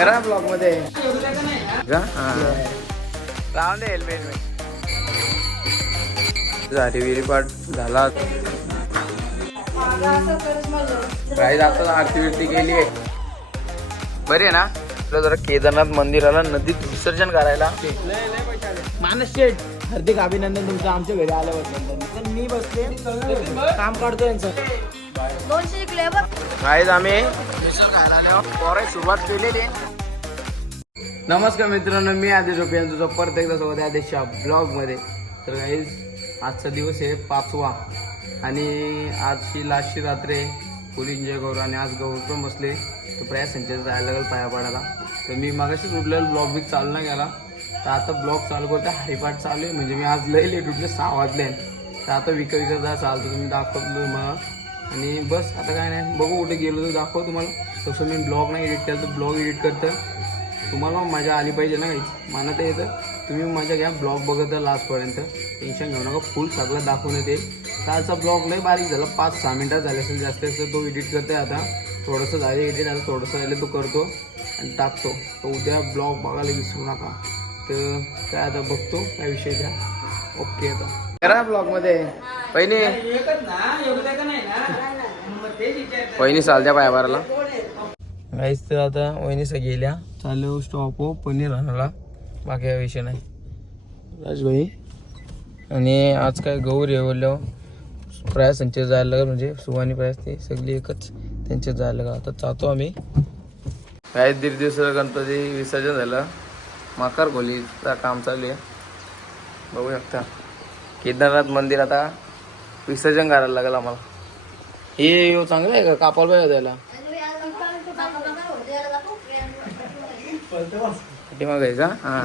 करा ब्लॉगमध्ये. लावून दे हेल्मेट झाली विहिरी पाठ झाला. प्राईज आता आरती विरती केली आहे. बरी आहे ना? आपलं जरा केदारनाथ मंदिराला नदीत विसर्जन करायला. मानस शेठ हार्दिक अभिनंदन तुमचं आमच्या घरी आल्याबद्दल. तर मी बसले. काम काढतो यांचं. प्राईज आम्ही. खायला आलो. सुरुवात केलेली आहे. नमस्कार मित्रांनो मी आदेश रुपये तुझं परत एकदा सोबत आदेश आदेशच्या ब्लॉगमध्ये. तर गाईज आजचा दिवस आहे पाचवा आणि आजची लास्टची रात्र आहे. फुल एन्जॉय करू आणि आज गौर पण बसले. तर प्रयास यांच्या जायला लागेल पाया पाडायला. तर मी मागाशीच उठलेलं ब्लॉग बी चालू नाही गेला तर आता ब्लॉग चालू करतो हायपाट चालू आहे. म्हणजे मी आज लई लेट उठले सहा वाजले तर आता विकत विकत जा चालतो तुम्ही दाखवतो मला. आणि बस आता काय नाही बघू कुठे गेलो तर दाखव तुम्हाला. तसं मी ब्लॉग नाही एडिट केलं तर ब्लॉग एडिट करतं तुम्हाला मजा आली पाहिजे ना काहीच मला तर येतं. तुम्ही मजा घ्या. ब्लॉग बघत लास्टपर्यंत. टेन्शन घेऊ नका. फुल सगळं दाखवण्यात येईल कालचा ब्लॉग लय बारीक झाला. पाच सहा मिनटात झाले असेल. जास्त जास्त तो एडिट करतोय आता. थोडंसं झालं एडिट आता थोडंसं झालं तो करतो. आणि टाकतो. तर उद्या ब्लॉग बघायला विसरू नका. तर काय आता बघतो. काय विषय द्या ओके आता. करा ब्लॉगमध्ये पहिले वहिनी चालत्या पाया बाराला काहीच तर आता वहिनीच गेल्या. चालू स्टॉप हो पनीर आणायला. बाकी काही विषय नाही. राजभाई. आणि आज काय गौर येवल्या प्रयास त्यांचे जायला लागलं म्हणजे सुवानी प्रयास ते सगळी एकच त्यांचे जायला लागलं आता जातो आम्ही. काय दीड दिवस गणपती विसर्जन झालं. मकर खोलीचं काम चालू आहे. बघू शकता. केदारनाथ मंदिर आता विसर्जन करायला लागेल आम्हाला. हे यो चांगलं आहे का? कापाल पाहिजे त्याला मग आहे का? हा.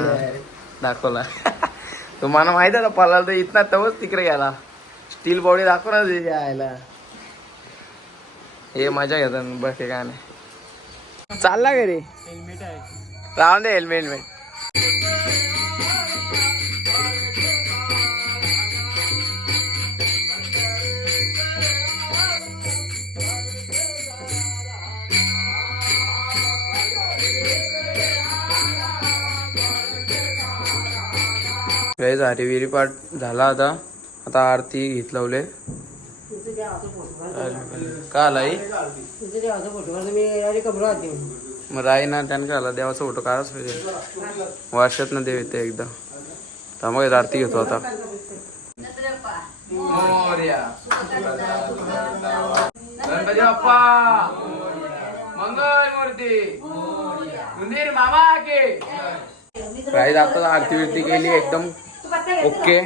दाखवला. तुम्हाला माहीत आहे ना तर इथना तवच तिकडे गेला. स्टील बॉडी दाखव ना त्याच्या हे मजा घेतात बस काय नाही. चालला घरी. हेल्मेट आहे लावून दे हेल्मेट हेल्मेट झाली विहिरी पाठ झाला आता. आता आरती घेत लावले का आला आई? मग राही ना त्याने काय आला? देवाचा फोटो काढाच पाहिजे. वर्षात ना देव येते एकदा. त्यामुळे आरती घेतो आता. गणपती बाप्पा. मंगल मूर्ती. मंदिर मामा के. प्राईज आता आरती विरती केली एकदम ओके.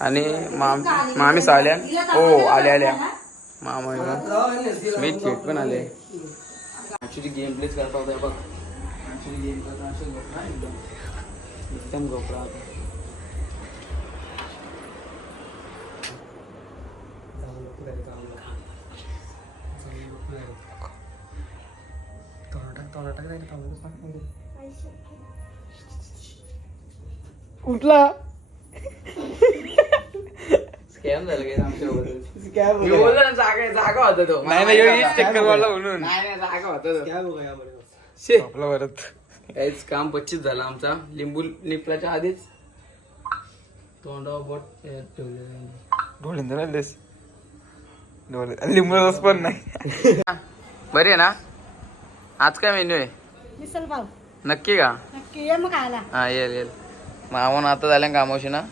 आणि माम मामी आल्या हो आल्या आल्या. मामा मी थेट पण आले. ॲक्च्युली गेम प्लेच करता होता बघ. ऍक्च्युली गेम करता असे गोपरा एकदम. एकदम गोपरा कुठला? स्कॅम झालं काय मी बोललो ना जागा जागा होता तो. नाही, नाही, ह्यो हीच चक्कर मारला म्हणून. नाही नाही जागा होता तो. शे. काहीच काम पच्चीस झालं आमचा. लिंबू लिपल्याच्या आधीच. तोंडावर बोट हे लिंबू रस पण नाही. बरी आहे ना? आज काय मेन्यू आहे? मिसल पाव. नक्की का? नक्की ये मग खायला. हा येईल येईल. मामून आता झाल्या कामाशी ना?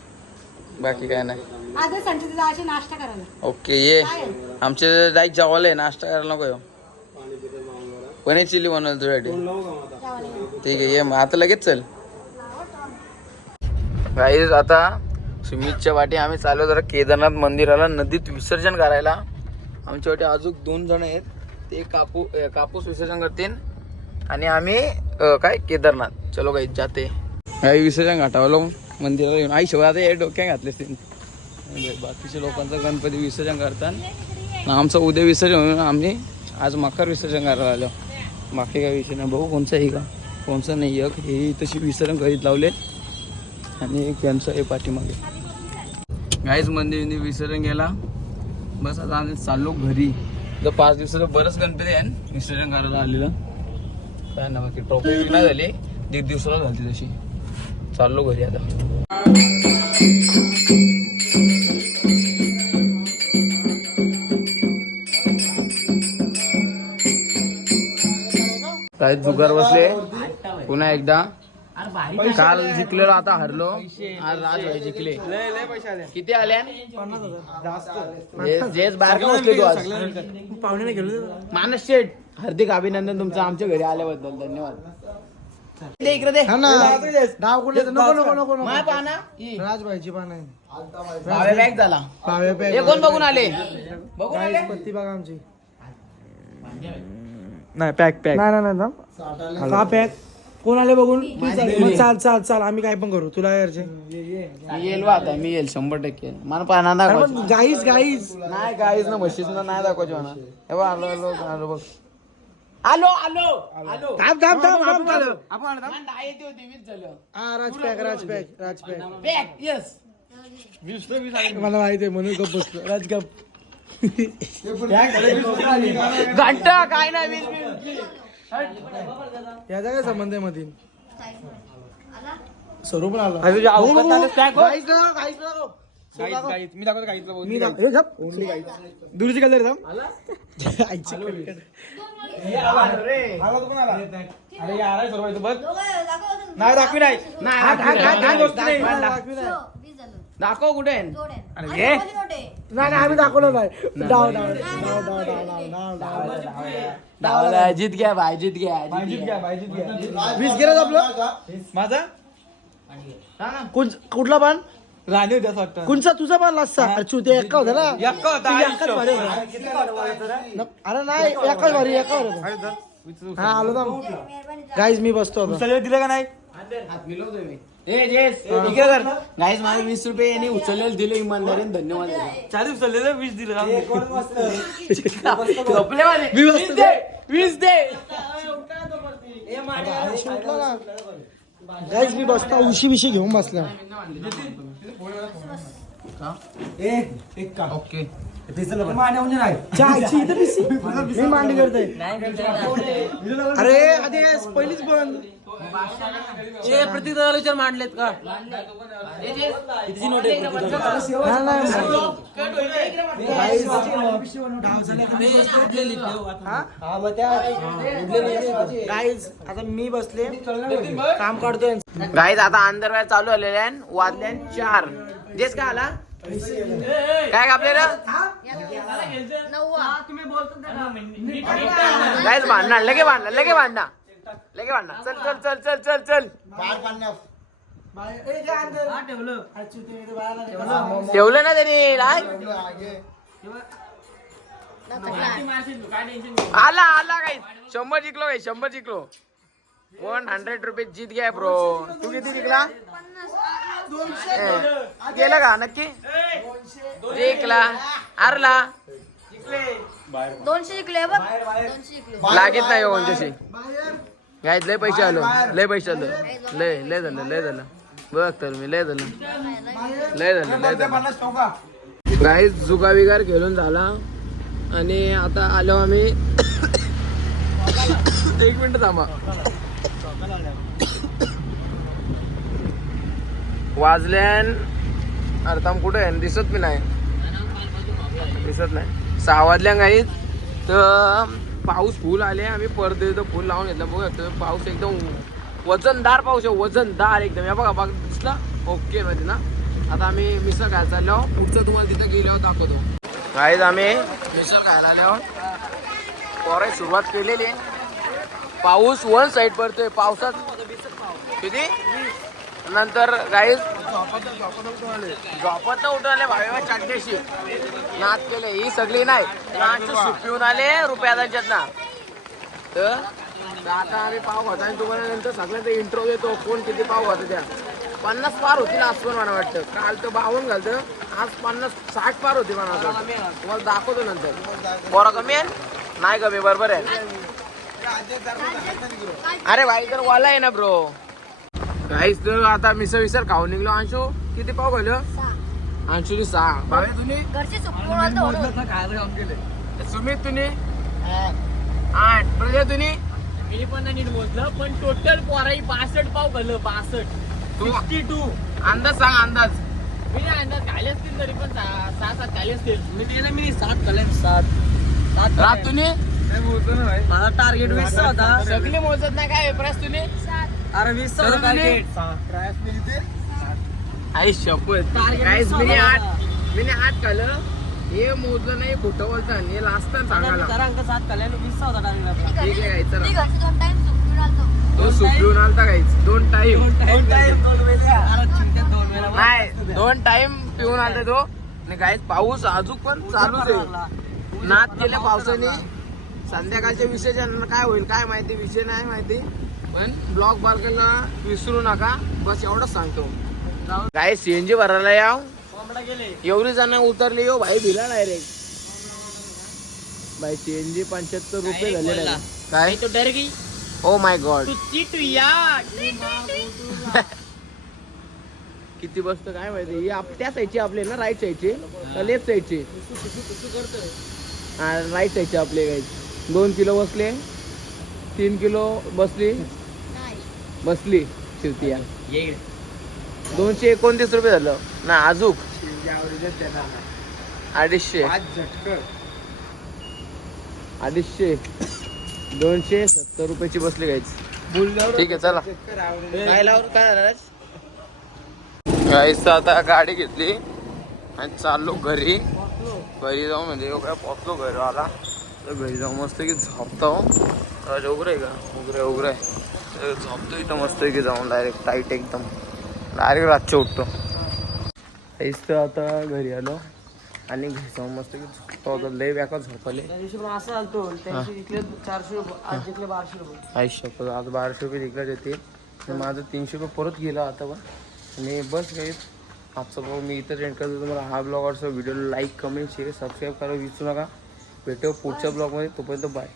बाकी काय नाही. नाश्ता करायला. ओके ये. आमचे जेवायला आहे नाश्ता करायला नको येऊ. पनीर चिल्ली बनवलं तुझ्यासाठी. ठीक आहे ये मग. आता लगेच चल. गाईज आता सुमितच्या वाटी आम्ही चालू जरा केदारनाथ मंदिराला नदीत विसर्जन करायला. आमच्या वाटी अजून दोन जण आहेत. ते कापू अं, कापूस विसर्जन करतील. आणि आम्ही अं, काय? केदारनाथ. चलो काही जाते. काही विसर्जन घाटावलं मंदिराला येऊन. आई शिवाय आता हे डोक्या घातले म्हणजे बाकीच्या लोकांचं गणपती विसर्जन करतात आमचं उद्या विसर्जन म्हणून आम्ही आज मकर विसर्जन करायला आलो. बाकी काय विषय नाही. बघू कोणचं आहे का? कोणचं नाही. एक हे तशी विसर्जन करीत लावले. आणि एक यांचं आहे पाठीमागे. गाईच मंदिर विसर्जन केला. बस आता आम्ही चाललो घरी. तर पाच दिवसाचं बरंच गणपती आहे. विसर्जन करायला आलेलं. काय ना बाकी ट्रॉफी नाही झाली. दीड दिवसाला झाली तशी. चाललो घरी आता. काय जुगार बसले. पुन्हा एकदा. काल जिंकलेलो आता हरलो. आज जिंकले. किती आल्या जेस- जेस बाहेर का बसले तू आज. पाहुणे गेलो मानस शेठ हार्दिक अभिनंदन तुमचं आमच्या घरी आल्याबद्दल. धन्यवाद. दे. इकडे दे. नाव कुठे नको नको नको नको. माय पाना? आहे. भावे बॅग झाला. पाव्या पॅक हे कोण बघून आले? बघून आले? पत्ती बघा आमची. नाही पॅक पॅक नाही नाही नाही का पॅक कोण आले बघून? मग चाल चाल चाल. आम्ही काय पण करू. तुला यारचे मी येईल बा आता. मी येईल. शंभर टक्के. येईल. मला पाना दाखव. गाईज गाईज नाही काहीच ना म्हशीच ना नाही दाखवायची म्हणा हे बघ आलो आलो आलो बघ. आलो आलो आलो. थांब थांब थांब थांब थांब. आपण दहा येते होती वीस झालं. हा Raj pack Raj pack Raj pack. Bag yes मला माहिती आहे म्हणून गप बसलो. राज गप घंटा काय नाही वीस वीस याचा काय संबंध आहे मध्ये स्वरूप आला. मी दाखवतो मी दुरीची कलर थांब. आईची नाही नाही. दाखव कुठे अरे नाही आम्ही दाखवलं नाही. डाव डाव जीत घ्या भाई जीत घ्या वीस गेला आपलं? माझा? कुठला पण? राणी वाटतं. कोणचा? तुझा पान लास्टचा अच्छा ते एक्का होता ना? एक्का होता, तुझी आयुष्य. एक्काच भारी होता. न- अरे नाही एकाच भारी एका होता. हा आलो ना. गाईज मी बसतो आता. सगळं दिलं का नाही? हात मिळवतोय मी. ए, जेस, इकडे कर. गाईस मला वीस रुपये यांनी उचललेले दिले इमानदारीने धन्यवाद. चाळीस चाललेलं वीस दिलं? झोपले माझे. वीस दे वीस दे. गाईज मी बसतो. उशी बिशी घेऊन बसला ओके चहाची इथं पिशी मी मांडी करते अरे आधी पहिलीच बंद प्रतीक दादा विचार मांडलेत का? आता मी बसले. काम काढतोय. गाईज आता अंदरवेअर चालू झालेले आहे वाजले चार. जेस काय आला? काय आपल्याला गाईज भांडणार लगे भांडणार लगे भांडणार लगे भांडणार चल चल चल चल चल चल. ठेवलं. ना त्यांनी लाग. आला आला काही. शंभर जिंकलो काही शंभर जिंकलो. वन हंड्रेड रुपये जीत घ्या ब्रो तू किती जिंकला? गेला का नक्की? जिंकला हरला. दोनशे जिंकले बघ. दोनशे जिंकले लागत नाही हो कोणत्याशी? गायत लय पैसे आलो. लय पैसे आलो. लय लय झालं लय झालं. बघ तर मी लय झालं. लय झालं लय झालं. गाईज जुगा विगार खेळून झाला. आणि आता आलो आम्ही. एक मिनिट थांबा. वाजल्यान अर्थाम कुठे आहे? दिसत बी नाही? दिसत नाही. सहा वाजल्या काही तर पाऊस फुल आले. आम्ही पडदे इथं फुल लावून घेतलं. बघा तर पाऊस एकदम वजनदार पाऊस आहे. वजनदार एकदम. या बघा बघा दिसला? ओके मध्ये ना? आता आम्ही मिसळ खायला चाललो पुढचं तुम्हाला तिथं गेल्यावर दाखवतो. गाईज आम्ही मिसळ खायला आलो पोराय सुरुवात केलेली आहे. पाऊस वन साईड पडतोय. पावसात किती? नंतर गाईज झोपत उठून भावे चांगल्याशी नाच केले ही सगळी नाही. सुपिवून आले रुपयादांच्यात ना. तर आता आम्ही पाव खातो आणि तुम्हाला नंतर सगळ्यांचा इंट्रो देतो कोण किती पाव खातो त्या. पन्नास पार होतील आज पण मला वाटतं. काल तर बावन्न घालतं आज पन्नास साठ पार होती मला. तुम्हाला दाखवतो नंतर. बरं कमी आहे? नाही कमी बरोबर आहे. अरे भाई तर वाला आहे ना ब्रो काहीच तर आता मिसळ विसळ खाऊन निघलो अंशू. किती पाव खाल्लं? अंशुली सहा भावे तुम्ही? घरचे सुकून सुमित तुम्ही? आठ. प्रजा तुम्ही? मी पण नाही नीट मोजलं पण टोटल पोराई बासष्ट पाव खाल्लं बासष्ट. तू सिक्स्टी टू अंदाज सांग अंदाज. मी नाही अंदाज खाले असतील तरी पण सहा सहा सात खाले असतील मी ते ना मी सात खाले सात. सात रात तुम्ही? माझा टार्गेट वीस होता. सगळे मोजत नाही काय प्रस तुम्ही? अरे वीस तुम्ही? आई शपथ. काहीच मी आठ मी आठ खाल्लं. हे मोजलं नाही खोटं बोलतं आणि हे लास्ट सांगायला. अंक सात खाले वीस होता टार्गेट ठीक आहे चला टाइम तो सुटून आलता गाईच दोन टाइम दोन टाइम दोन वेळा अरे चिंतेत दोन वेळा नाही दोन टाइम पिऊन आले तो आणि गाईच पाऊस अजून पण चालूच आहे. नात गेल्या पावसाने संध्याकाळच्या विसर्जन काय होईल काय माहिती? विषय नाही माहिती. पण ब्लॉक बारकेला विसरू नका. बस एवढंच सांगतो. काय सीएनजी भरायला याव? गेले एवढी जण उतरली यो भाई दिला डायरेक्ट भाई सीएनजी पंच्याहत्तर रुपये झाले. काय? तो डर गई ओ माय गॉड या. किती बसतं काय माहिती? ही त्या साईडची आपली ना राईट साईडची का लेफ्ट साईडची. हा राईट साईडची आपले काही दोन किलो बसले तीन किलो बसली. नाही. बसली शिवतिया दोनशे एकोणतीस रुपये झालं. ना अजूक अडीचशे. अडीचशे. दोनशे सत्तर रुपयाची बसली गायच ठीक आहे चला. काय लावून काय झालं गाईच आता गाडी घेतली. आणि चाललो घरी. घरी जाऊन म्हणजे काय पोचलो घरी आला तर घरी जाऊन मस्त की झोपतो. राज उघड आहे का? उघडे उघड आहे. झोपतो इथं मस्त की जाऊन डायरेक्ट टाईट एकदम. डायरेक्ट रातचे उठतो. काहीच तर आता घरी आलो आणि घरी जाऊन मस्त की झोपतो. लय व्याका झोपले. असं चारशे रुपये बाराशे रुपये. आयुष्य आज बाराशे रुपये जिंकला आणि माझं तीनशे रुपये परत गेला आता पण. आणि बस काही आजचा भाऊ मी इथं एंड करतो. तुम्हाला हा ब्लॉग आवडतो व्हिडिओला लाईक कमेंट शेअर सबस्क्राईब करायला विसरू नका. भेटू पुढच्या ब्लॉगमध्ये तोपर्यंत बाय